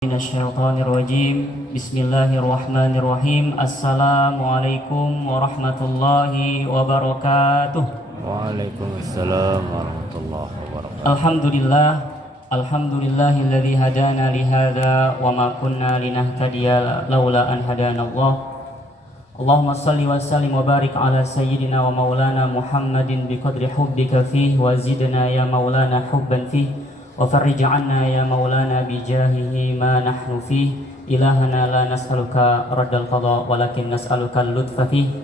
Minasyaitonirrajim. Bismillahirrahmanirrahim. Assalamualaikum warahmatullahi wabarakatuh. Waalaikumsalam warahmatullahi wabarakatuh. Alhamdulillahilladzi hadana li hadza wa ma kunna linahtadiya laula an hadanallah. Allahumma shalli wa sallim wa barik ala sayyidina wa maulana Muhammadin biqadri hubbika fihi wa zidna ya maulana hubban fihi wa farrij 'anna ya maulana bijahihi ma nahnu fihi. Ilahana la nas'aluka raddal qada walakin nas'aluka al-lutfa fihi.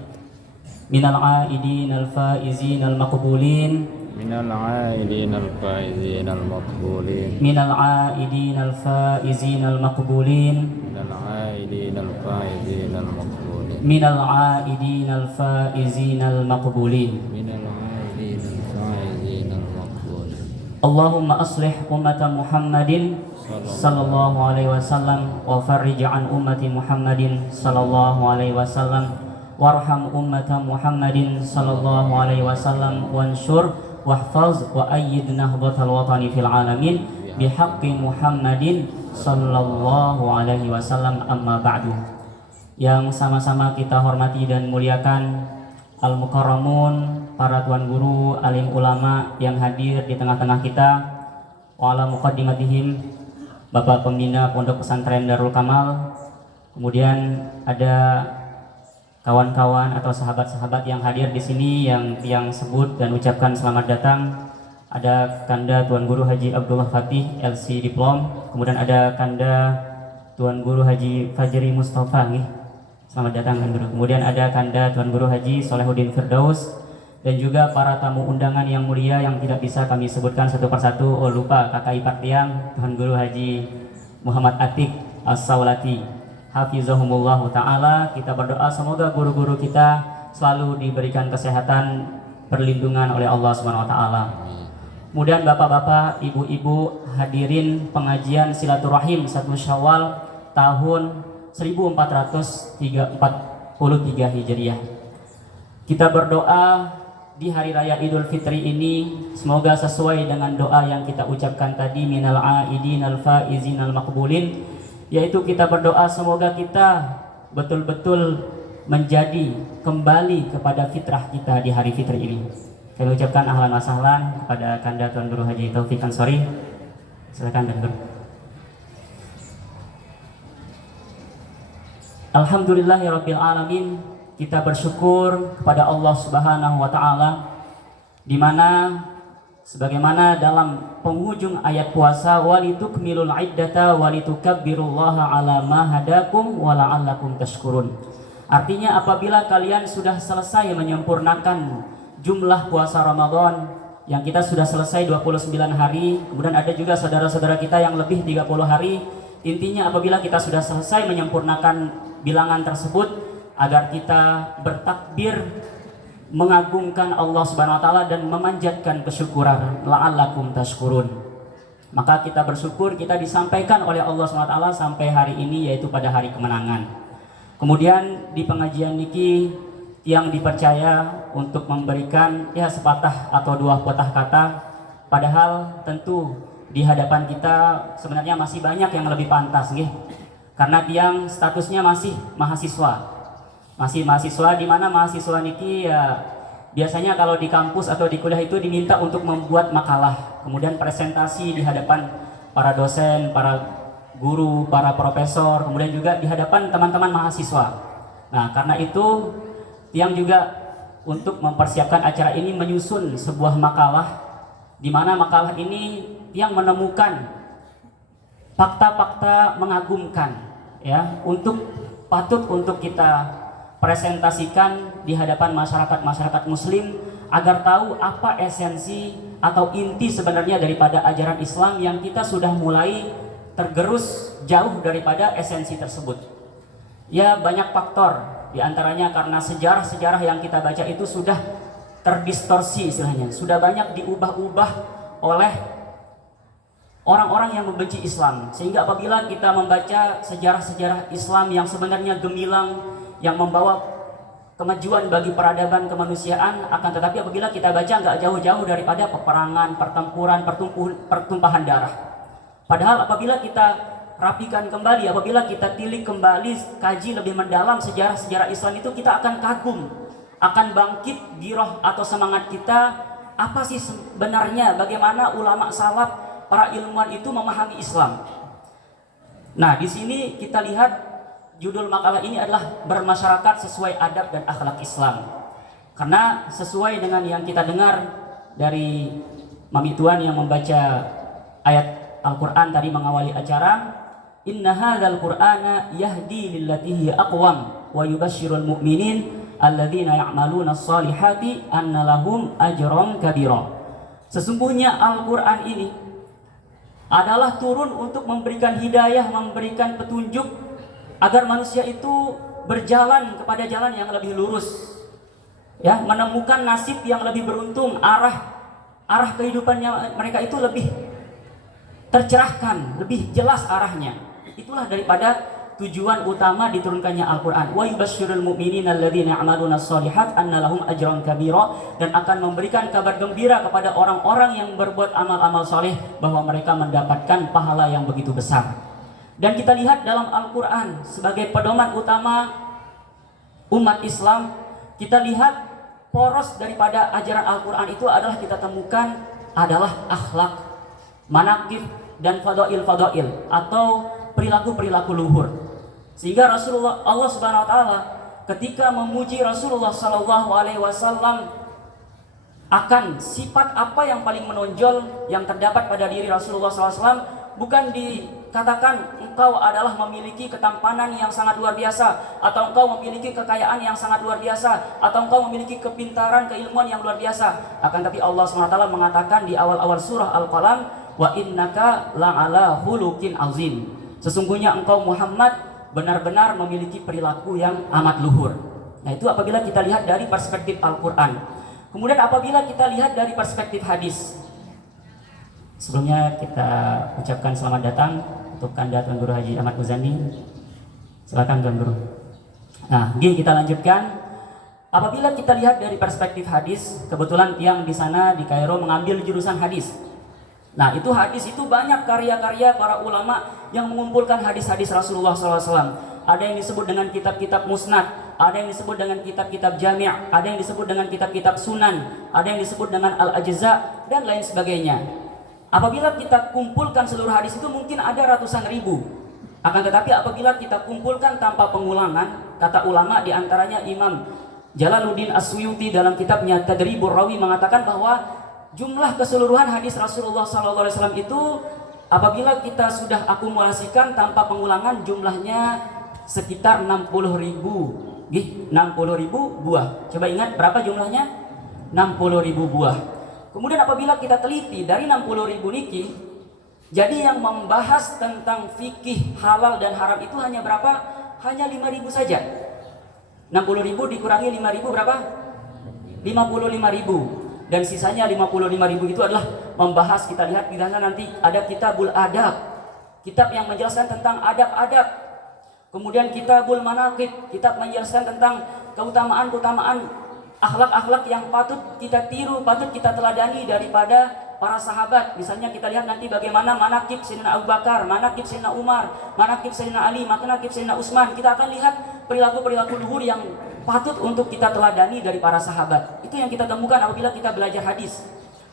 Minal 'aidin al-faizin al-maqbulin Minal aidin al-faizin al-maqbulin. minal 'aidin al-faizin al-maqbulin Minal aidin al-faizin al-maqbulin. minal 'aidin al-faizin al-maqbulin. Minal aidin al-faizin al-maqbulin. Allahumma aslih ummata Muhammadin sallallahu alaihi wasallam wa farrij an ummati Muhammadin sallallahu alaihi wasallam warham ummata Muhammadin sallallahu alaihi wasallam wansur wahfaz wa ayyid nahdhatal watani fil alamin bihaqqi Muhammadin sallallahu alaihi wasallam. Amma ba'du. Yang sama-sama kita hormati dan muliakan al-mukarramun, para tuan guru, alim ulama yang hadir di tengah-tengah kita, wa ala muqaddimatihim, Bapak Pembina Pondok Pesantren Darul Kamal, kemudian ada kawan-kawan atau sahabat-sahabat yang hadir di sini yang sebut dan ucapkan selamat datang. Ada Kanda Tuan Guru Haji Abdullah Fatih LC Diplom, kemudian ada Kanda Tuan Guru Haji Fajri Mustafa nih. Selamat datang Tuan Guru. Kemudian ada Kanda Tuan Guru Haji Solehuddin Firdaus dan juga para tamu undangan yang mulia yang tidak bisa kami sebutkan satu persatu. Oh lupa kakak ipar tiang Tuan Guru Haji Muhammad Atik As-Sawlati hafizahumullah ta'ala. Kita berdoa semoga guru-guru kita selalu diberikan kesehatan, perlindungan oleh Allah Subhanahu wa taala. Kemudian bapak-bapak, ibu-ibu, hadirin pengajian silaturahim 1 Syawal tahun 1443 Hijriah. Kita berdoa di hari raya Idul Fitri ini semoga sesuai dengan doa yang kita ucapkan tadi, minal aidin al-faizin al-maqbulin, yaitu kita berdoa semoga kita betul-betul menjadi kembali kepada fitrah kita di hari fitri ini. Kami ucapkan ahlan wa sahlan kepada Kanda Tuan Guru Haji Taufik Ansori. Silakan Tuan Guru. Alhamdulillahirabbil alamin. Kita bersyukur kepada Allah Subhanahu wa taala di mana sebagaimana dalam penghujung ayat puasa, walitukmilul iddata walitukabbirullaha ala ma hadakum wa la'allakum tashkurun. Artinya apabila kalian sudah selesai menyempurnakan jumlah puasa Ramadan yang kita sudah selesai 29 hari, kemudian ada juga saudara-saudara kita yang lebih 30 hari. Intinya apabila kita sudah selesai menyempurnakan bilangan tersebut, agar kita bertakbir mengagungkan Allah Subhanahu wa taala dan memanjatkan kesyukuran, la'allakum tashkurun. Maka kita bersyukur kita disampaikan oleh Allah Subhanahu wa taala sampai hari ini, yaitu pada hari kemenangan. Kemudian di pengajian niki yang dipercaya untuk memberikan ya sepatah atau dua patah kata, padahal tentu di hadapan kita sebenarnya masih banyak yang lebih pantas nih. Karena tiang statusnya masih mahasiswa. Masih mahasiswa, di mana mahasiswa niki ya biasanya kalau di kampus atau di kuliah itu diminta untuk membuat makalah, kemudian presentasi di hadapan para dosen, para guru, para profesor, kemudian juga di hadapan teman-teman mahasiswa. Nah, karena itu tiang juga untuk mempersiapkan acara ini menyusun sebuah makalah, di mana makalah ini tiang menemukan fakta-fakta mengagumkan ya, patut untuk kita presentasikan di hadapan masyarakat muslim agar tahu apa esensi atau inti sebenarnya daripada ajaran Islam yang kita sudah mulai tergerus jauh daripada esensi tersebut. Ya banyak faktor, diantaranya karena sejarah-sejarah yang kita baca itu sudah terdistorsi istilahnya, sudah banyak diubah-ubah oleh orang-orang yang membenci Islam, sehingga apabila kita membaca sejarah-sejarah Islam yang sebenarnya gemilang, yang membawa kemajuan bagi peradaban kemanusiaan, akan tetapi apabila kita baca nggak jauh-jauh daripada peperangan, pertempuran, pertumpahan darah. Padahal apabila kita rapikan kembali, apabila kita tilik kembali, kaji lebih mendalam sejarah-sejarah Islam itu, kita akan kagum, akan bangkit giroh atau semangat kita, apa sih sebenarnya, bagaimana ulama salaf, para ilmuwan itu memahami Islam. Nah, di sini kita lihat judul makalah ini adalah bermasyarakat sesuai adab dan akhlak Islam. Karena sesuai dengan yang kita dengar dari Mami Tuan yang membaca ayat Al-Quran tadi mengawali acara, inna hadzal qur'ana yahdi lillati hiya aqwam wa yubashshirul mu'minin alladzina ya'maluna shalihati anna lahum ajran kabira. Sesungguhnya Al-Quran ini adalah turun untuk memberikan hidayah, memberikan petunjuk agar manusia itu berjalan kepada jalan yang lebih lurus, ya, menemukan nasib yang lebih beruntung, arah kehidupannya mereka itu lebih tercerahkan, lebih jelas arahnya. Itulah daripada tujuan utama diturunkannya Al-Quran. Wa yubasysyirul mu'minina alladzina ya'maluna shalihat anna lahum ajran kabira, dan akan memberikan kabar gembira kepada orang-orang yang berbuat amal-amal saleh bahwa mereka mendapatkan pahala yang begitu besar. Dan kita lihat dalam Al-Quran sebagai pedoman utama umat Islam, kita lihat poros daripada ajaran Al-Quran itu adalah kita temukan adalah akhlak, manaqib, dan fadail atau perilaku-perilaku luhur. Sehingga Rasulullah, Allah Subhanahu wa taala ketika memuji Rasulullah sallallahu alaihi wasallam akan sifat apa yang paling menonjol yang terdapat pada diri Rasulullah sallallahu alaihi wasallam, bukan dikatakan engkau adalah memiliki ketampanan yang sangat luar biasa, atau engkau memiliki kekayaan yang sangat luar biasa, atau engkau memiliki kepintaran, keilmuan yang luar biasa. Akan tapi Allah SWT mengatakan di awal-awal surah Al-Qalam, wa innaka la'ala hulukin azim. Sesungguhnya engkau Muhammad benar-benar memiliki perilaku yang amat luhur. Nah, itu apabila kita lihat dari perspektif Al-Quran. Kemudian apabila kita lihat dari perspektif hadis. Sebelumnya kita ucapkan selamat datang untuk Kanda Tuan Guru Haji Ahmad Muzani. Silakan Tuan Guru. Nah, kita lanjutkan. Apabila kita lihat dari perspektif hadis, kebetulan yang di sana di Kairo mengambil jurusan hadis. Nah, itu hadis itu banyak karya-karya para ulama yang mengumpulkan hadis-hadis Rasulullah SAW. Ada yang disebut dengan kitab-kitab musnad, ada yang disebut dengan kitab-kitab jami', ada yang disebut dengan kitab-kitab sunan, ada yang disebut dengan al-ajza, dan lain sebagainya. Apabila kita kumpulkan seluruh hadis itu mungkin ada ratusan ribu. Akan tetapi apabila kita kumpulkan tanpa pengulangan, kata ulama diantaranya Imam Jalaluddin As-Suyuti dalam kitabnya Tadribur Rawi mengatakan bahwa jumlah keseluruhan hadis Rasulullah SAW itu apabila kita sudah akumulasikan tanpa pengulangan jumlahnya sekitar 60.000 buah. Coba ingat berapa jumlahnya? 60.000 buah. Kemudian apabila kita teliti dari 60.000 niki, jadi yang membahas tentang fikih halal dan haram itu hanya berapa? Hanya 5.000 saja. 60.000 dikurangi 5.000 berapa? 55.000. Dan sisanya 55.000 itu adalah membahas, kita lihat di sana nanti ada kitabul adab, kitab yang menjelaskan tentang adab-adab. Kemudian kitabul manaqib, kitab menjelaskan tentang keutamaan-keutamaan akhlak-akhlak yang patut kita tiru, patut kita teladani daripada para sahabat. Misalnya kita lihat nanti bagaimana manaqib Sayyidina Abu Bakar, manaqib Sayyidina Umar, manaqib Sayyidina Ali, manaqib Sayyidina Utsman. Kita akan lihat perilaku-perilaku luhur yang patut untuk kita teladani dari para sahabat. Itu yang kita temukan apabila kita belajar hadis.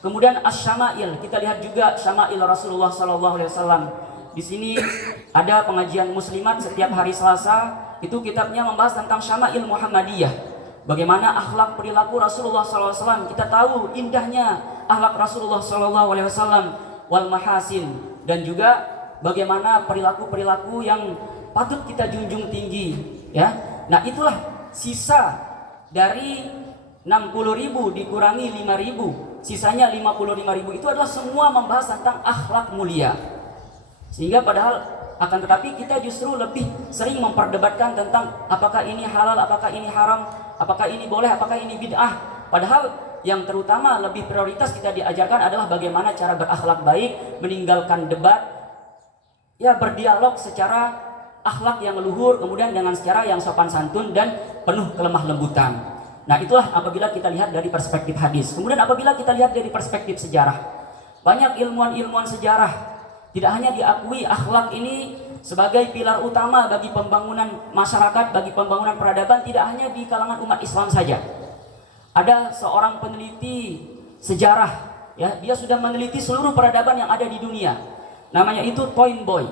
Kemudian asy-syama'il, kita lihat juga syama'il Rasulullah SAW. Di sini ada pengajian muslimat setiap hari Selasa. Itu kitabnya membahas tentang syama'il Muhammadiyah. Bagaimana akhlak perilaku Rasulullah SAW. Kita tahu indahnya akhlak Rasulullah SAW, wal mahasin, dan juga bagaimana perilaku-perilaku yang patut kita junjung tinggi. Ya, nah itulah sisa dari 60.000 dikurangi 5.000, sisanya 55.000 itu adalah semua membahas tentang akhlak mulia. Sehingga padahal akan tetapi kita justru lebih sering memperdebatkan tentang apakah ini halal, apakah ini haram, apakah ini boleh, apakah ini bid'ah. Padahal yang terutama lebih prioritas kita diajarkan adalah bagaimana cara berakhlak baik, meninggalkan debat, ya berdialog secara akhlak yang luhur, kemudian dengan secara yang sopan santun dan penuh kelemah lembutan. Nah, itulah apabila kita lihat dari perspektif hadis. Kemudian apabila kita lihat dari perspektif sejarah, banyak ilmuwan-ilmuwan sejarah tidak hanya diakui akhlak ini sebagai pilar utama bagi pembangunan masyarakat, bagi pembangunan peradaban tidak hanya di kalangan umat Islam saja. Ada seorang peneliti sejarah, ya, dia sudah meneliti seluruh peradaban yang ada di dunia. Namanya itu Toynbee.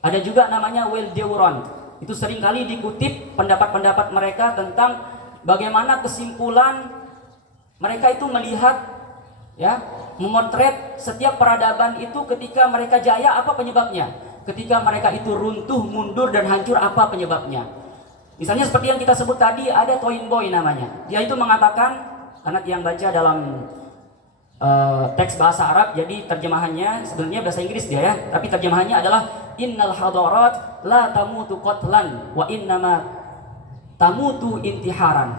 Ada juga namanya Will Durant. Itu seringkali dikutip pendapat-pendapat mereka tentang bagaimana kesimpulan mereka itu melihat, ya, memotret setiap peradaban itu ketika mereka jaya apa penyebabnya, ketika mereka itu runtuh, mundur dan hancur apa penyebabnya. Misalnya seperti yang kita sebut tadi, ada Toynbee namanya. Dia itu mengatakan, karena yang baca dalam teks bahasa Arab, jadi terjemahannya sebenarnya bahasa Inggris dia, ya, tapi terjemahannya adalah innal hadarat la tamutu qatlan wa innama tamutu intiharan.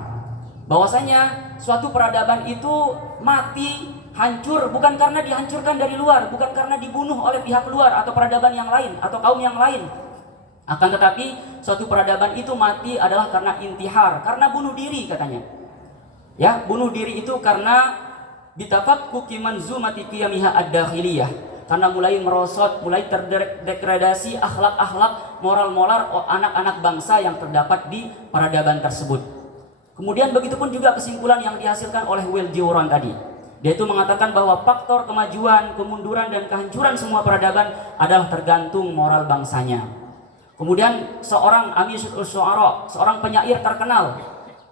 Bahwasanya suatu peradaban itu mati, hancur bukan karena dihancurkan dari luar, bukan karena dibunuh oleh pihak luar atau peradaban yang lain atau kaum yang lain. Akan tetapi suatu peradaban itu mati adalah karena intihar, karena bunuh diri katanya. Ya, bunuh diri itu karena bitafakkuki manzumati qiyamiha ad-dakhiliyah, karena mulai merosot, mulai terdegradasi akhlak-akhlak, moral-moral anak-anak bangsa yang terdapat di peradaban tersebut. Kemudian begitupun juga kesimpulan yang dihasilkan oleh Will Durant tadi. Dia itu mengatakan bahwa faktor kemajuan, kemunduran dan kehancuran semua peradaban adalah tergantung moral bangsanya. Kemudian seorang Amir Syu'ara, seorang penyair terkenal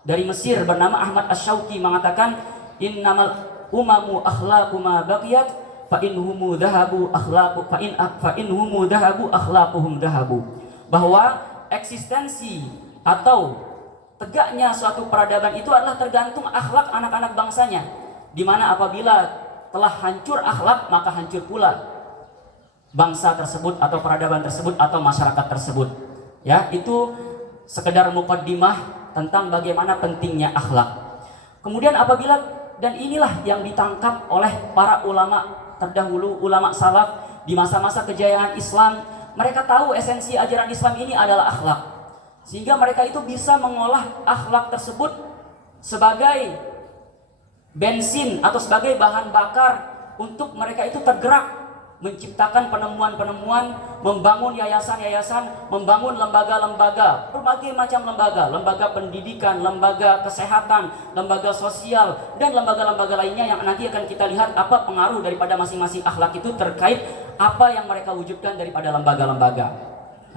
dari Mesir bernama Ahmad Asy-Syauqi mengatakan innamal umamu akhlaqu ma baqiyat fa in humu dhahabu akhlaqu fa in humu dhahabu akhlaquhum dhahabu. Bahwa eksistensi atau tegaknya suatu peradaban itu adalah tergantung akhlak anak-anak bangsanya, di mana apabila telah hancur akhlak maka hancur pula bangsa tersebut atau peradaban tersebut atau masyarakat tersebut. Ya, itu sekedar muqaddimah tentang bagaimana pentingnya akhlak. Kemudian apabila, dan inilah yang ditangkap oleh para ulama terdahulu, ulama salaf di masa-masa kejayaan Islam, mereka tahu esensi ajaran Islam ini adalah akhlak. Sehingga mereka itu bisa mengolah akhlak tersebut sebagai bensin atau sebagai bahan bakar untuk mereka itu tergerak menciptakan penemuan-penemuan, membangun yayasan-yayasan, membangun lembaga-lembaga, berbagai macam lembaga, lembaga pendidikan, lembaga kesehatan, lembaga sosial, dan lembaga-lembaga lainnya yang nanti akan kita lihat apa pengaruh daripada masing-masing akhlak itu terkait apa yang mereka wujudkan daripada lembaga-lembaga.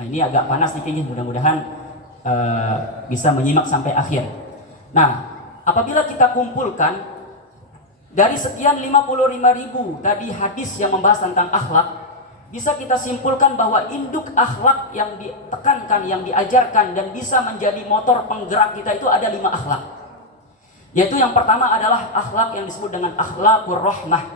Nah, ini agak panas nih, mudah-mudahan bisa menyimak sampai akhir. Nah, apabila kita kumpulkan dari sekian 55.000 tadi hadis yang membahas tentang akhlak, bisa kita simpulkan bahwa induk akhlak yang ditekankan, yang diajarkan dan bisa menjadi motor penggerak kita itu ada 5 akhlak. Yaitu yang pertama adalah akhlak yang disebut dengan akhlaqur rahmah,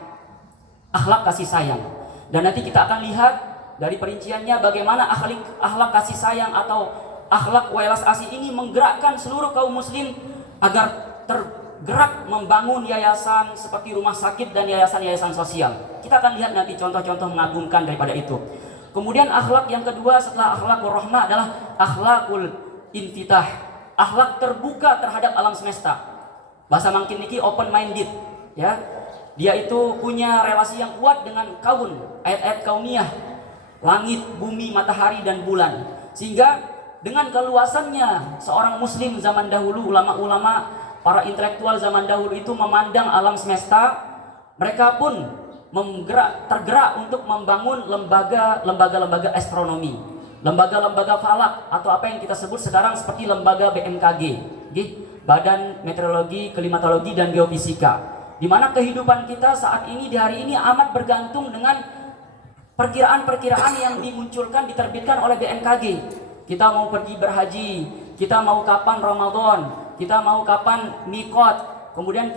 akhlak kasih sayang. Dan nanti kita akan lihat dari perinciannya bagaimana akhlak kasih sayang atau akhlak welas asih ini menggerakkan seluruh kaum muslim agar tergerak membangun yayasan seperti rumah sakit dan yayasan-yayasan sosial. Kita akan lihat nanti contoh-contoh mengagumkan daripada itu. Kemudian akhlak yang kedua setelah akhlaqur rahmah adalah akhlaqul infitah, akhlak terbuka terhadap alam semesta. Bahasa mangkin niki open minded, ya. Dia itu punya relasi yang kuat dengan kaun, ayat-ayat kauniyah, langit, bumi, matahari dan bulan. Sehingga dengan keluasannya seorang muslim zaman dahulu, ulama-ulama, para intelektual zaman dahulu itu memandang alam semesta, mereka pun tergerak untuk membangun lembaga-lembaga astronomi, lembaga-lembaga falak atau apa yang kita sebut sekarang seperti lembaga BMKG, Badan Meteorologi, Klimatologi dan Geofisika, di mana kehidupan kita saat ini di hari ini amat bergantung dengan perkiraan-perkiraan yang dimunculkan, diterbitkan oleh BMKG. Kita mau pergi berhaji, kita mau kapan Ramadan, kita mau kapan mikot, kemudian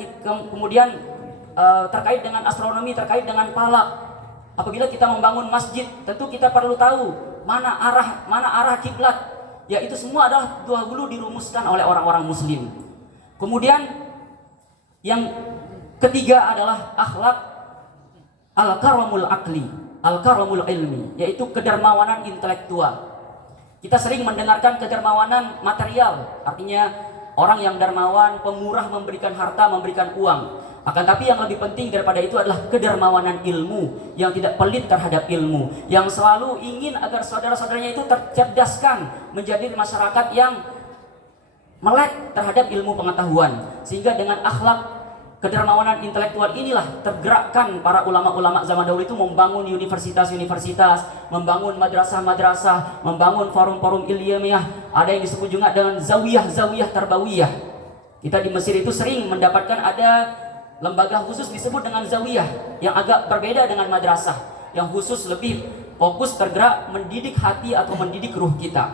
terkait dengan astronomi, terkait dengan falak. Apabila kita membangun masjid, tentu kita perlu tahu mana arah kiblat. Ya, itu semua adalah dahulu dirumuskan oleh orang-orang muslim. Kemudian yang ketiga adalah akhlak al-karamul aqli, al-karamul ilmi, yaitu kedermawanan intelektual. Kita sering mendengarkan kedermawanan material, artinya orang yang dermawan, pemurah, memberikan harta, memberikan uang. Akan tapi yang lebih penting daripada itu adalah kedermawanan ilmu, yang tidak pelit terhadap ilmu, yang selalu ingin agar saudara-saudaranya itu tercerdaskan menjadi masyarakat yang melek terhadap ilmu pengetahuan. Sehingga dengan akhlak kedermawanan intelektual inilah tergerakkan para ulama-ulama zaman dahulu itu membangun universitas-universitas, membangun madrasah-madrasah, membangun forum-forum ilmiah. Ada yang disebut juga dengan zawiyah-zawiyah tarbawiyah. Kita di Mesir itu sering mendapatkan ada lembaga khusus disebut dengan zawiyah yang agak berbeda dengan madrasah, yang khusus lebih fokus tergerak mendidik hati atau mendidik ruh kita.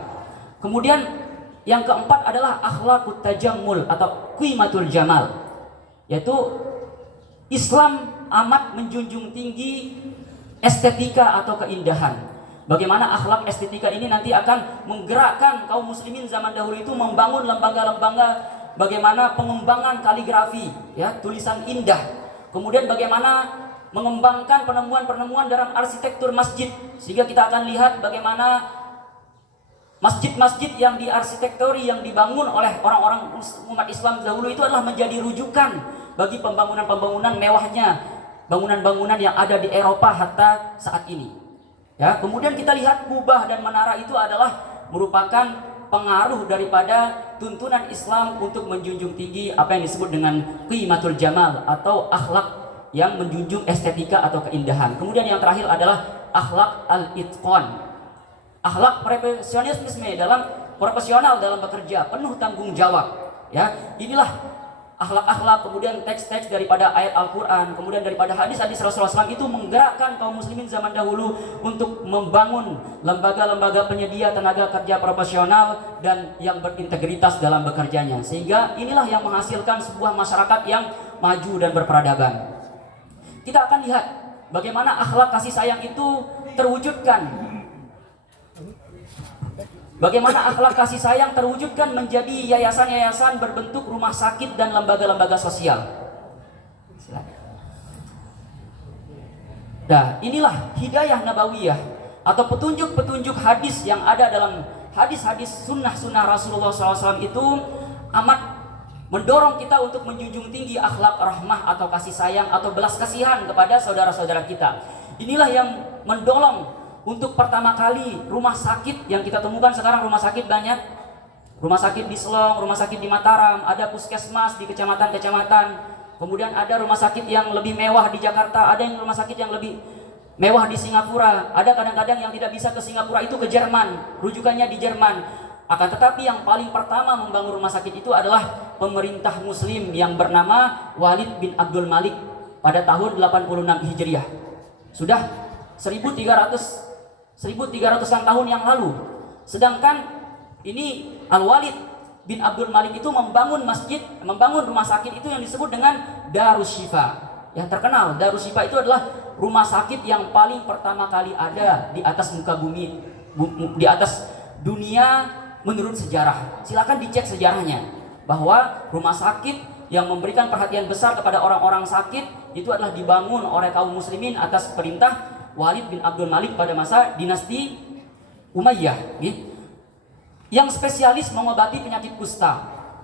Kemudian yang keempat adalah akhlakut tajammul atau qimatul jamal, yaitu Islam amat menjunjung tinggi estetika atau keindahan. Bagaimana akhlak estetika ini nanti akan menggerakkan kaum muslimin zaman dahulu itu membangun lembaga-lembaga, bagaimana pengembangan kaligrafi, ya, tulisan indah. Kemudian bagaimana mengembangkan penemuan-penemuan dalam arsitektur masjid, sehingga kita akan lihat bagaimana masjid-masjid yang diarsitektori, yang dibangun oleh orang-orang umat Islam dahulu itu adalah menjadi rujukan bagi pembangunan-pembangunan mewahnya, bangunan-bangunan yang ada di Eropa hatta saat ini. Ya, kemudian kita lihat kubah dan menara itu adalah merupakan pengaruh daripada tuntunan Islam untuk menjunjung tinggi apa yang disebut dengan qimatul jamal atau akhlak yang menjunjung estetika atau keindahan. Kemudian yang terakhir adalah akhlak al-itqan, akhlak profesional dalam bekerja, penuh tanggung jawab. Ya, inilah akhlak-akhlak, kemudian teks-teks daripada ayat Al-Quran, kemudian daripada hadis-hadis Rasulullah SAW itu menggerakkan kaum muslimin zaman dahulu untuk membangun lembaga-lembaga penyedia tenaga kerja profesional dan yang berintegritas dalam bekerjanya. Sehingga inilah yang menghasilkan sebuah masyarakat yang maju dan berperadaban. Kita akan lihat bagaimana akhlak kasih sayang itu terwujudkan. Bagaimana akhlak kasih sayang terwujudkan menjadi yayasan-yayasan berbentuk rumah sakit dan lembaga-lembaga sosial. Nah, inilah hidayah nabawiyah atau petunjuk-petunjuk hadis yang ada dalam hadis-hadis sunnah-sunnah Rasulullah SAW itu amat mendorong kita untuk menjunjung tinggi akhlak rahmah atau kasih sayang atau belas kasihan kepada saudara-saudara kita. Inilah yang mendorong untuk pertama kali rumah sakit yang kita temukan sekarang. Rumah sakit banyak, rumah sakit di Selong, rumah sakit di Mataram, ada puskesmas di kecamatan-kecamatan, kemudian ada rumah sakit yang lebih mewah di Jakarta, ada yang rumah sakit yang lebih mewah di Singapura, ada kadang-kadang yang tidak bisa ke Singapura itu ke Jerman, rujukannya di Jerman. Akan tetapi yang paling pertama membangun rumah sakit itu adalah pemerintah muslim yang bernama Walid bin Abdul Malik pada tahun 86 Hijriah. Sudah 1300-an tahun yang lalu. Sedangkan ini Al-Walid bin Abdul Malik itu membangun masjid, membangun rumah sakit itu yang disebut dengan Darus Syifa. Yang terkenal Darus Syifa itu adalah rumah sakit yang paling pertama kali ada di atas muka bumi, di atas dunia menurut sejarah. Silakan dicek sejarahnya bahwa rumah sakit yang memberikan perhatian besar kepada orang-orang sakit itu adalah dibangun oleh kaum muslimin atas perintah Walid bin Abdul Malik pada masa dinasti Umayyah, yang spesialis mengobati penyakit kusta.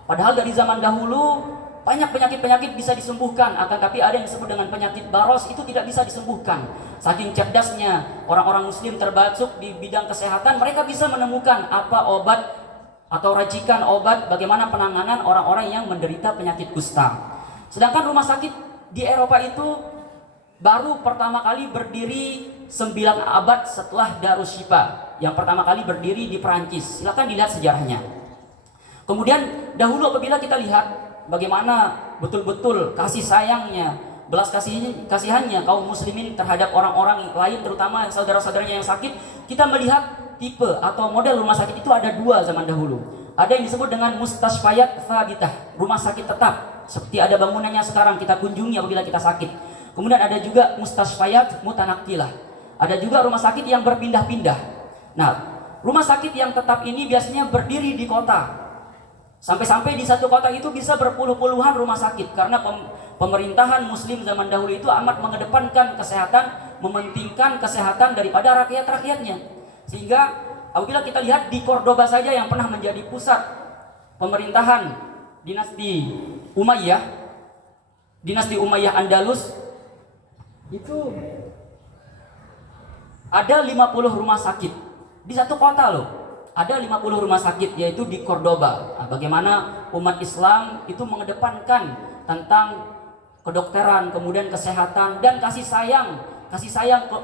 Padahal dari zaman dahulu banyak penyakit-penyakit bisa disembuhkan, akan tapi ada yang disebut dengan penyakit baros itu tidak bisa disembuhkan. Saking cerdasnya orang-orang muslim termasuk di bidang kesehatan, mereka bisa menemukan apa obat atau racikan obat bagaimana penanganan orang-orang yang menderita penyakit kusta. Sedangkan rumah sakit di Eropa itu baru pertama kali berdiri 9 abad setelah Darus Syifa, yang pertama kali berdiri di Perancis. Silakan dilihat sejarahnya. Kemudian dahulu apabila kita lihat bagaimana betul-betul kasih sayangnya, belas kasihannya kaum muslimin terhadap orang-orang lain, terutama saudara-saudaranya yang sakit, kita melihat tipe atau model rumah sakit itu ada dua zaman dahulu. Ada yang disebut dengan Mustashfayat Thabitah, rumah sakit tetap, seperti ada bangunannya sekarang kita kunjungi apabila kita sakit. Kemudian ada juga Mustashfayat Mutanakkilah, ada juga rumah sakit yang berpindah-pindah. Nah, rumah sakit yang tetap ini biasanya berdiri di kota. Sampai-sampai di satu kota itu bisa berpuluh-puluhan rumah sakit, karena pemerintahan muslim zaman dahulu itu amat mengedepankan kesehatan, mementingkan kesehatan daripada rakyat-rakyatnya. Sehingga apabila kita lihat di Cordoba saja yang pernah menjadi pusat pemerintahan dinasti Umayyah, dinasti Umayyah Andalus itu ada 50 rumah sakit di satu kota loh. Ada 50 rumah sakit, yaitu di Cordoba. Nah, bagaimana umat Islam itu mengedepankan tentang kedokteran, kemudian kesehatan dan kasih sayang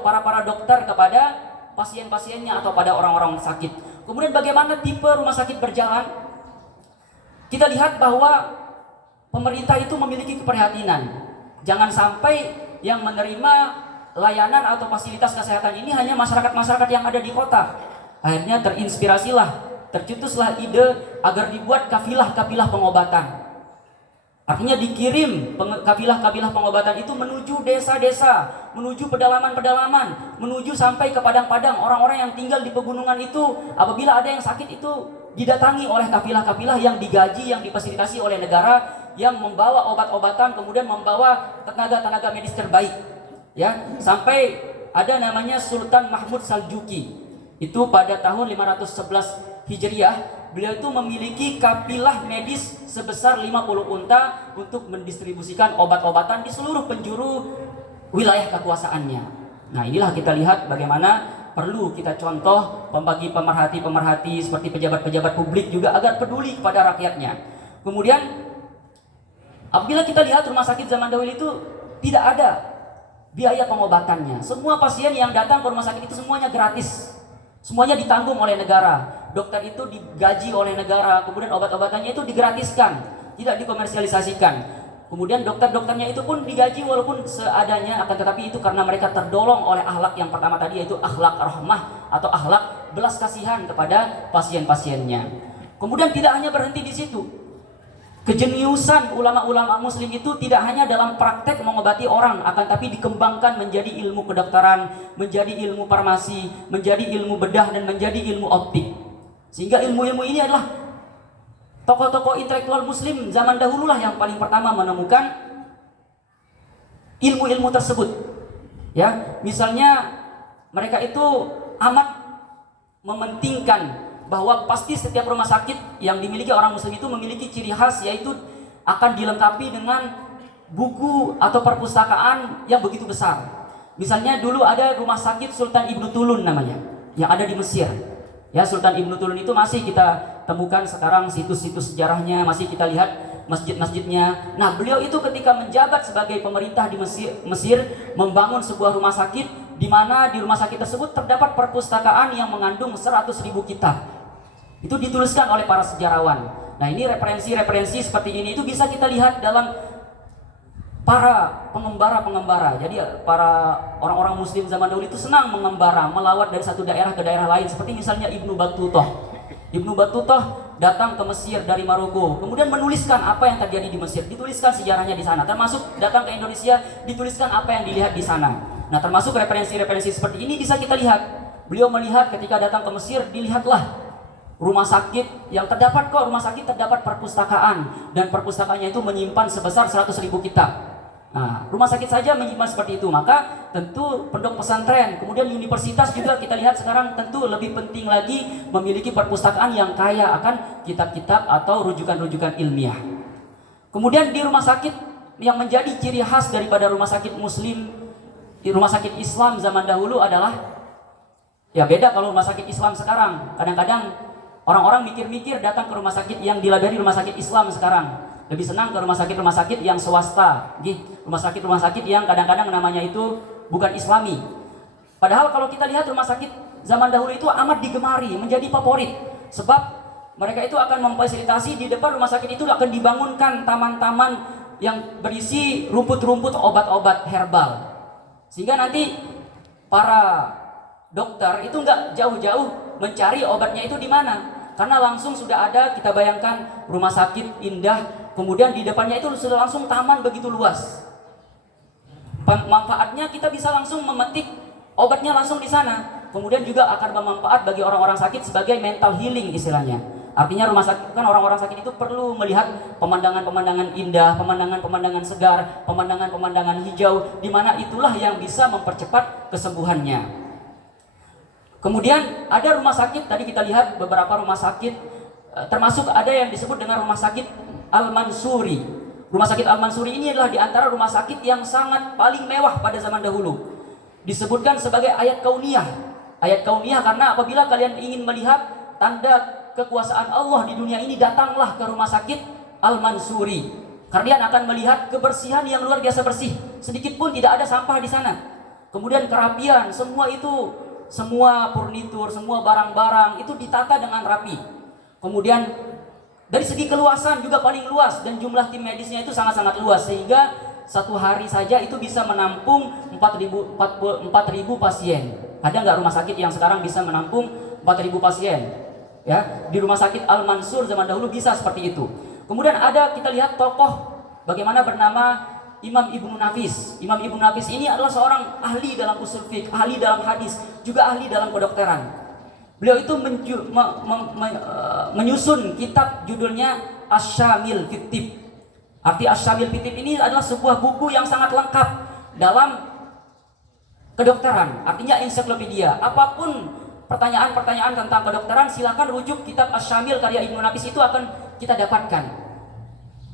para dokter kepada pasien-pasiennya atau pada orang-orang sakit. Kemudian bagaimana tipe rumah sakit berjalan? Kita lihat bahwa pemerintah itu memiliki keprihatinan. Jangan sampai yang menerima layanan atau fasilitas kesehatan ini hanya masyarakat-masyarakat yang ada di kota. Akhirnya tercetuslah ide agar dibuat kafilah-kafilah pengobatan. Artinya dikirim kafilah-kafilah pengobatan itu menuju desa-desa, menuju pedalaman-pedalaman, menuju sampai ke padang-padang. Orang-orang yang tinggal di pegunungan itu, apabila ada yang sakit itu didatangi oleh kafilah-kafilah yang digaji, yang difasilitasi oleh negara, yang membawa obat-obatan, kemudian membawa tenaga-tenaga medis terbaik. Ya, sampai ada namanya Sultan Mahmud Saljuki. Itu pada tahun 511 Hijriah, beliau itu memiliki kafilah medis sebesar 50 unta untuk mendistribusikan obat-obatan di seluruh penjuru wilayah kekuasaannya. Nah, inilah kita lihat bagaimana perlu kita contoh pembagi pemerhati seperti pejabat-pejabat publik juga agar peduli kepada rakyatnya. Kemudian apabila kita lihat rumah sakit zaman dahulu itu tidak ada biaya pengobatannya. Semua pasien yang datang ke rumah sakit itu semuanya gratis. Semuanya ditanggung oleh negara. Dokter itu digaji oleh negara. Kemudian obat-obatannya itu digratiskan, tidak dikomersialisasikan. Kemudian dokter-dokternya itu pun digaji walaupun seadanya, akan tetapi itu karena mereka terdolong oleh akhlak yang pertama tadi, yaitu akhlak rahmah atau akhlak belas kasihan kepada pasien-pasiennya. Kemudian tidak hanya berhenti di situ. Kejeniusan ulama-ulama muslim itu tidak hanya dalam praktek mengobati orang, akan tapi dikembangkan menjadi ilmu kedokteran, menjadi ilmu farmasi, menjadi ilmu bedah, dan menjadi ilmu optik. Sehingga ilmu-ilmu ini adalah tokoh-tokoh intelektual muslim zaman dahulu lah yang paling pertama menemukan ilmu-ilmu tersebut. Ya, misalnya mereka itu amat mementingkan bahwa pasti setiap rumah sakit yang dimiliki orang muslim itu memiliki ciri khas, yaitu akan dilengkapi dengan buku atau perpustakaan yang begitu besar. Misalnya dulu ada rumah sakit Sultan Ibnu Tulun namanya, yang ada di Mesir. Ya, Sultan Ibnu Tulun itu masih kita temukan sekarang situs-situs sejarahnya, masih kita lihat masjid-masjidnya. Nah, beliau itu ketika menjabat sebagai pemerintah di Mesir membangun sebuah rumah sakit, di mana di rumah sakit tersebut terdapat perpustakaan yang mengandung 100.000 kitab. Itu dituliskan oleh para sejarawan. Nah, ini referensi-referensi seperti ini itu bisa kita lihat dalam para pengembara-pengembara. Jadi para orang-orang muslim zaman dahulu itu senang mengembara, melawat dari satu daerah ke daerah lain. Seperti misalnya Ibnu Battutah. Ibnu Battutah datang ke Mesir dari Maroko, kemudian menuliskan apa yang terjadi di Mesir, dituliskan sejarahnya di sana. Termasuk datang ke Indonesia, dituliskan apa yang dilihat di sana. Nah, termasuk referensi-referensi seperti ini bisa kita lihat. Beliau melihat ketika datang ke Mesir, dilihatlah rumah sakit yang terdapat perpustakaan, dan perpustakaannya itu menyimpan sebesar 100.000 kitab. Nah, rumah sakit saja menyimpan seperti itu, maka tentu pondok pesantren, kemudian universitas juga kita lihat sekarang tentu lebih penting lagi memiliki perpustakaan yang kaya akan kitab-kitab atau rujukan-rujukan ilmiah. Kemudian di rumah sakit yang menjadi ciri khas daripada rumah sakit muslim, di rumah sakit Islam zaman dahulu adalah, ya beda kalau rumah sakit Islam sekarang. Kadang-kadang orang-orang mikir-mikir datang ke rumah sakit yang dilabeli rumah sakit Islam sekarang. Lebih senang ke rumah sakit yang swasta, rumah sakit yang kadang-kadang namanya itu bukan Islami. Padahal kalau kita lihat rumah sakit zaman dahulu itu amat digemari, menjadi favorit. Sebab mereka itu akan memfasilitasi di depan rumah sakit itu akan dibangunkan taman-taman yang berisi rumput-rumput obat-obat herbal. Sehingga nanti para dokter itu nggak jauh-jauh mencari obatnya itu di mana. Karena langsung sudah ada, kita bayangkan rumah sakit indah, kemudian di depannya itu sudah langsung taman begitu luas. Manfaatnya kita bisa langsung memetik obatnya langsung di sana. Kemudian juga akan bermanfaat bagi orang-orang sakit sebagai mental healing istilahnya. Artinya rumah sakit kan, orang-orang sakit itu perlu melihat pemandangan-pemandangan indah, pemandangan-pemandangan segar, pemandangan-pemandangan hijau, di mana itulah yang bisa mempercepat kesembuhannya. Kemudian ada rumah sakit, tadi kita lihat beberapa rumah sakit, termasuk ada yang disebut dengan rumah sakit Al-Mansuri. Rumah sakit Al-Mansuri ini adalah di antara rumah sakit yang sangat paling mewah pada zaman dahulu. Disebutkan sebagai ayat kauniyah. Ayat kauniyah karena apabila kalian ingin melihat tanda kekuasaan Allah di dunia ini, datanglah ke rumah sakit Al-Mansuri. Kalian akan melihat kebersihan yang luar biasa bersih. Sedikit pun tidak ada sampah di sana. Kemudian kerapian, semua itu, semua furnitur, semua barang-barang itu ditata dengan rapi. Kemudian dari segi keluasan juga paling luas, dan jumlah tim medisnya itu sangat-sangat luas, sehingga satu hari saja itu bisa menampung 4.000 pasien. Ada nggak rumah sakit yang sekarang bisa menampung 4.000 pasien? Ya, di rumah sakit Al-Mansur zaman dahulu bisa seperti itu. Kemudian ada, kita lihat tokoh bagaimana bernama Imam Ibnu Nafis. Imam Ibnu Nafis ini adalah seorang ahli dalam usul fiqh, ahli dalam hadis, juga ahli dalam kedokteran. Beliau itu menyusun kitab judulnya Asy-Syamil fit Tibb. Arti Asy-Syamil fit Tibb ini adalah sebuah buku yang sangat lengkap dalam kedokteran. Artinya ensiklopedia. Apapun pertanyaan-pertanyaan tentang kedokteran, silakan rujuk kitab Asy-Syamil karya Ibnu Nafis, itu akan kita dapatkan.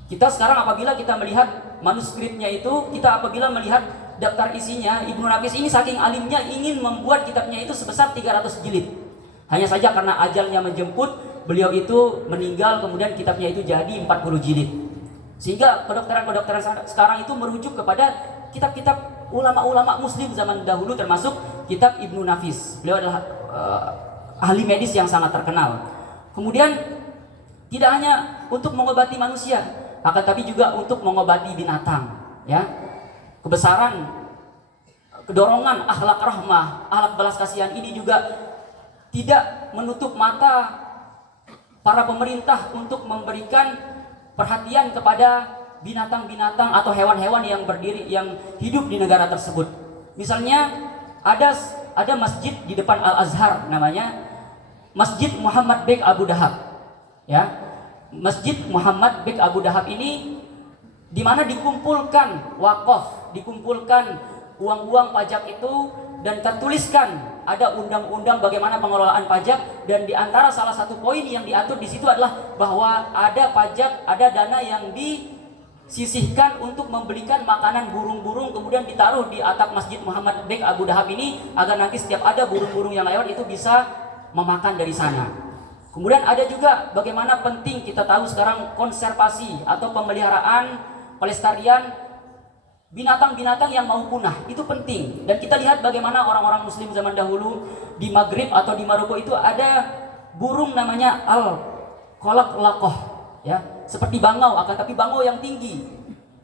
Kita sekarang apabila kita melihat manuskripnya itu, kita apabila melihat daftar isinya, Ibnu Nafis ini saking alimnya ingin membuat kitabnya itu sebesar 300 jilid. Hanya saja karena ajalnya menjemput, beliau itu meninggal, kemudian kitabnya itu jadi 40 jilid. Sehingga kedokteran-kedokteran sekarang itu merujuk kepada kitab-kitab ulama-ulama muslim zaman dahulu, termasuk kitab Ibnu Nafis. Beliau adalah ahli medis yang sangat terkenal. Kemudian tidak hanya untuk mengobati manusia, akan tapi juga untuk mengobati binatang. Ya, kebesaran, kedorongan akhlak rahmah, akhlak balas kasihan ini juga tidak menutup mata para pemerintah untuk memberikan perhatian kepada binatang-binatang atau hewan-hewan yang hidup di negara tersebut. Misalnya ada masjid di depan Al-Azhar, namanya Masjid Muhammad Beg Abu Dahab. Ya, Masjid Muhammad Beg Abu Dahab ini di mana dikumpulkan wakaf, dikumpulkan uang-uang pajak itu, dan tertuliskan ada undang-undang bagaimana pengelolaan pajak, dan di antara salah satu poin yang diatur di situ adalah bahwa ada pajak, ada dana yang disisihkan untuk membelikan makanan burung-burung, kemudian ditaruh di atap Masjid Muhammad Beg Abu Dahab ini, agar nanti setiap ada burung-burung yang lewat itu bisa memakan dari sana. Kemudian ada juga bagaimana penting kita tahu sekarang konservasi atau pemeliharaan, pelestarian binatang-binatang yang mau punah, itu penting. Dan kita lihat bagaimana orang-orang muslim zaman dahulu di Maghrib atau di Maroko itu ada burung namanya al-qalaqlaqah, ya, seperti bangau, akan tapi bangau yang tinggi.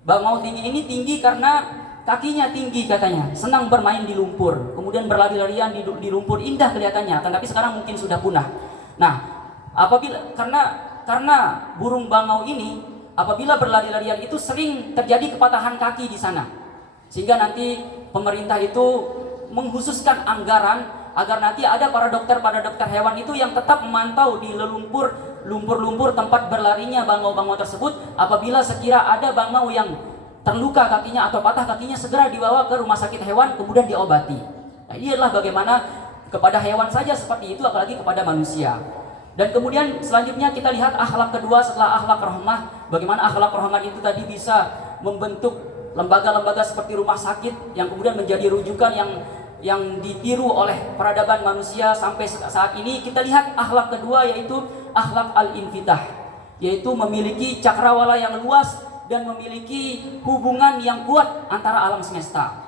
Bangau tinggi ini tinggi karena kakinya tinggi katanya, senang bermain di lumpur, kemudian berlari-larian di lumpur, indah kelihatannya, akan tapi sekarang mungkin sudah punah. Nah, apabila karena burung bangau ini apabila berlari-larian itu sering terjadi kepatahan kaki di sana, sehingga nanti pemerintah itu mengkhususkan anggaran agar nanti ada para dokter hewan itu yang tetap memantau di lumpur tempat berlarinya bangau-bangau tersebut. Apabila sekira ada bangau yang terluka kakinya atau patah kakinya, segera dibawa ke rumah sakit hewan kemudian diobati. Nah, ini adalah bagaimana kepada hewan saja seperti itu, apalagi kepada manusia. Dan kemudian selanjutnya kita lihat akhlak kedua setelah akhlak rahmah. Bagaimana akhlak rahmah itu tadi bisa membentuk lembaga-lembaga seperti rumah sakit yang kemudian menjadi rujukan yang ditiru oleh peradaban manusia sampai saat ini. Kita lihat akhlak kedua yaitu akhlak al-infitah, yaitu memiliki cakrawala yang luas dan memiliki hubungan yang kuat antara alam semesta.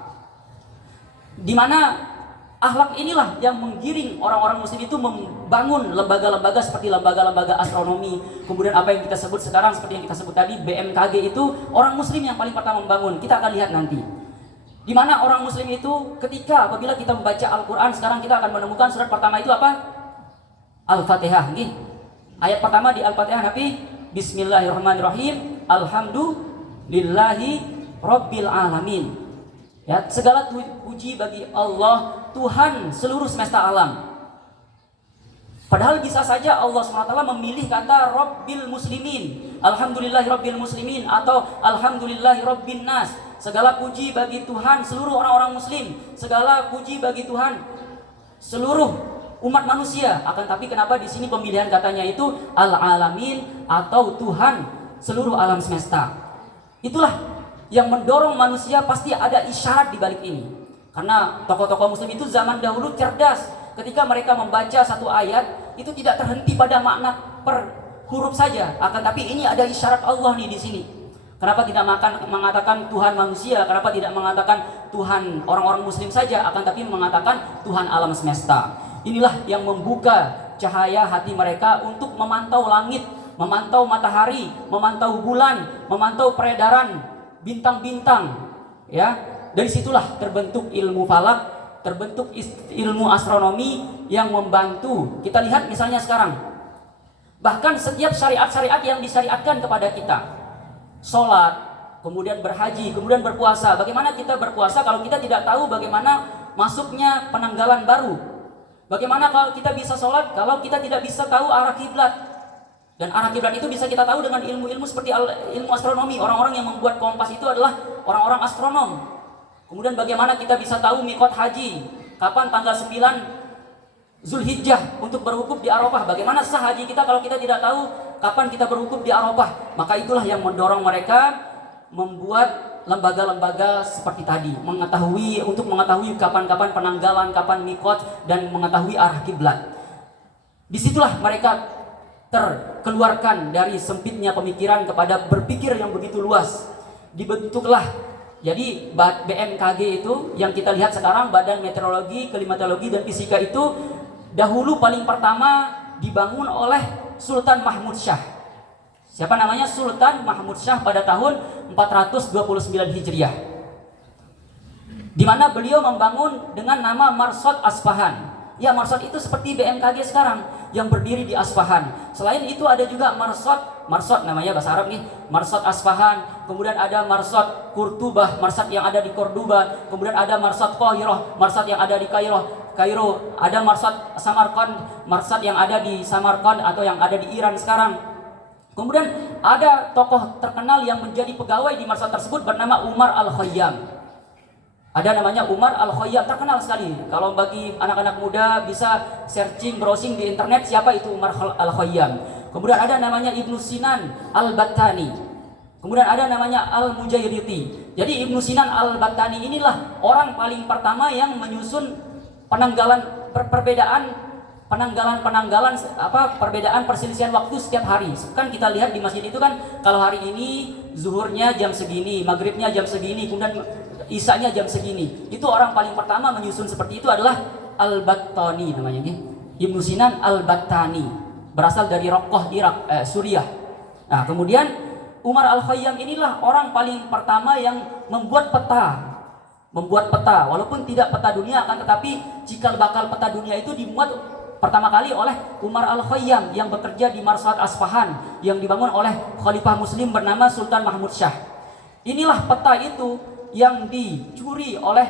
Di mana akhlak inilah yang menggiring orang-orang muslim itu membangun lembaga-lembaga seperti lembaga-lembaga astronomi. Kemudian apa yang kita sebut sekarang seperti yang kita sebut tadi BMKG, itu orang muslim yang paling pertama membangun. Kita akan lihat nanti. Di mana orang muslim itu ketika apabila kita membaca Al-Qur'an, sekarang kita akan menemukan surat pertama itu apa? Al-Fatihah. Ayat pertama di Al-Fatihah Nabi, Bismillahirrahmanirrahim. Alhamdulillahi Rabbil Alamin. Ya, segala puji bagi Allah, Tuhan seluruh semesta alam. Padahal bisa saja Allah SWT memilih kata Rabbil Muslimin, Alhamdulillahi Rabbil Muslimin, atau Alhamdulillahi Rabbin Nas. Segala puji bagi Tuhan seluruh orang-orang muslim, segala puji bagi Tuhan seluruh umat manusia. Akan tapi kenapa di sini pemilihan katanya itu Al-Alamin atau Tuhan seluruh alam semesta? Itulah yang mendorong manusia, pasti ada isyarat di balik ini. Karena tokoh-tokoh muslim itu zaman dahulu cerdas. Ketika mereka membaca satu ayat, itu tidak terhenti pada makna per huruf saja, akan tapi ini ada isyarat Allah nih di sini. Kenapa tidak mengatakan Tuhan manusia? Kenapa tidak mengatakan Tuhan orang-orang muslim saja, akan tapi mengatakan Tuhan alam semesta? Inilah yang membuka cahaya hati mereka untuk memantau langit, memantau matahari, memantau bulan, memantau peredaran bintang-bintang, ya. Dari situlah terbentuk ilmu falak, terbentuk ilmu astronomi yang membantu. Kita lihat misalnya sekarang, bahkan setiap syariat-syariat yang disyariatkan kepada kita, sholat, kemudian berhaji, kemudian berpuasa. Bagaimana kita berpuasa kalau kita tidak tahu bagaimana masuknya penanggalan baru? Bagaimana kalau kita bisa sholat kalau kita tidak bisa tahu arah kiblat? Dan arah kiblat itu bisa kita tahu dengan ilmu-ilmu seperti ilmu astronomi. Orang-orang yang membuat kompas itu adalah orang-orang astronom. Kemudian bagaimana kita bisa tahu mikot haji? Kapan tanggal 9 Zulhijjah untuk berwukuf di Arafah? Bagaimana sah haji kita kalau kita tidak tahu kapan kita berwukuf di Arafah? Maka itulah yang mendorong mereka membuat lembaga-lembaga seperti tadi, untuk mengetahui kapan-kapan penanggalan, kapan mikot, dan mengetahui arah kiblat. Disitulah mereka terkeluarkan dari sempitnya pemikiran kepada berpikir yang begitu luas. Dibentuklah jadi BMKG itu yang kita lihat sekarang, Badan Meteorologi, Klimatologi dan Fisika itu dahulu paling pertama dibangun oleh Sultan Mahmud Syah. Siapa namanya? Sultan Mahmud Syah pada tahun 429 Hijriah. Di mana beliau membangun dengan nama Marsad Asfahan. Ya, Marsad itu seperti BMKG sekarang yang berdiri di Asfahan. Selain itu ada juga Marsad namanya bahasa Arab nih, Marsad Asfahan. Kemudian ada Marsad Kurtubah, Marsad yang ada di Cordoba. Kemudian ada Marsad Qahirah, Marsad yang ada di Kairo. Ada Marsad Samarkand, Marsad yang ada di Samarkand atau yang ada di Iran sekarang. Kemudian ada tokoh terkenal yang menjadi pegawai di Marsad tersebut bernama Umar Al-Khayyam. Ada namanya Umar Al-Khayyam, terkenal sekali. Kalau bagi anak-anak muda bisa searching, browsing di internet siapa itu Umar Al-Khayyam. Kemudian ada namanya Ibnu Sinan Al-Battani. Kemudian ada namanya Al-Mujairiti. Jadi Ibnu Sinan Al-Battani inilah orang paling pertama yang menyusun penanggalan perbedaan perselisihan waktu setiap hari. Kan kita lihat di masjid itu kan, kalau hari ini zuhurnya jam segini, maghribnya jam segini, kemudian isanya jam segini. Itu orang paling pertama menyusun seperti itu adalah Al-Battani namanya nih. Ibnu Sinan Al-Battani, berasal dari Raqqah, Suriah. Nah, kemudian Umar Al-Khayyam inilah orang paling pertama yang membuat peta. Walaupun tidak peta dunia, akan tetapi cikal bakal peta dunia itu dimuat pertama kali oleh Umar Al-Khayyam yang bekerja di Marsad Asfahan yang dibangun oleh Khalifah Muslim bernama Sultan Mahmud Syah. Inilah peta itu yang dicuri oleh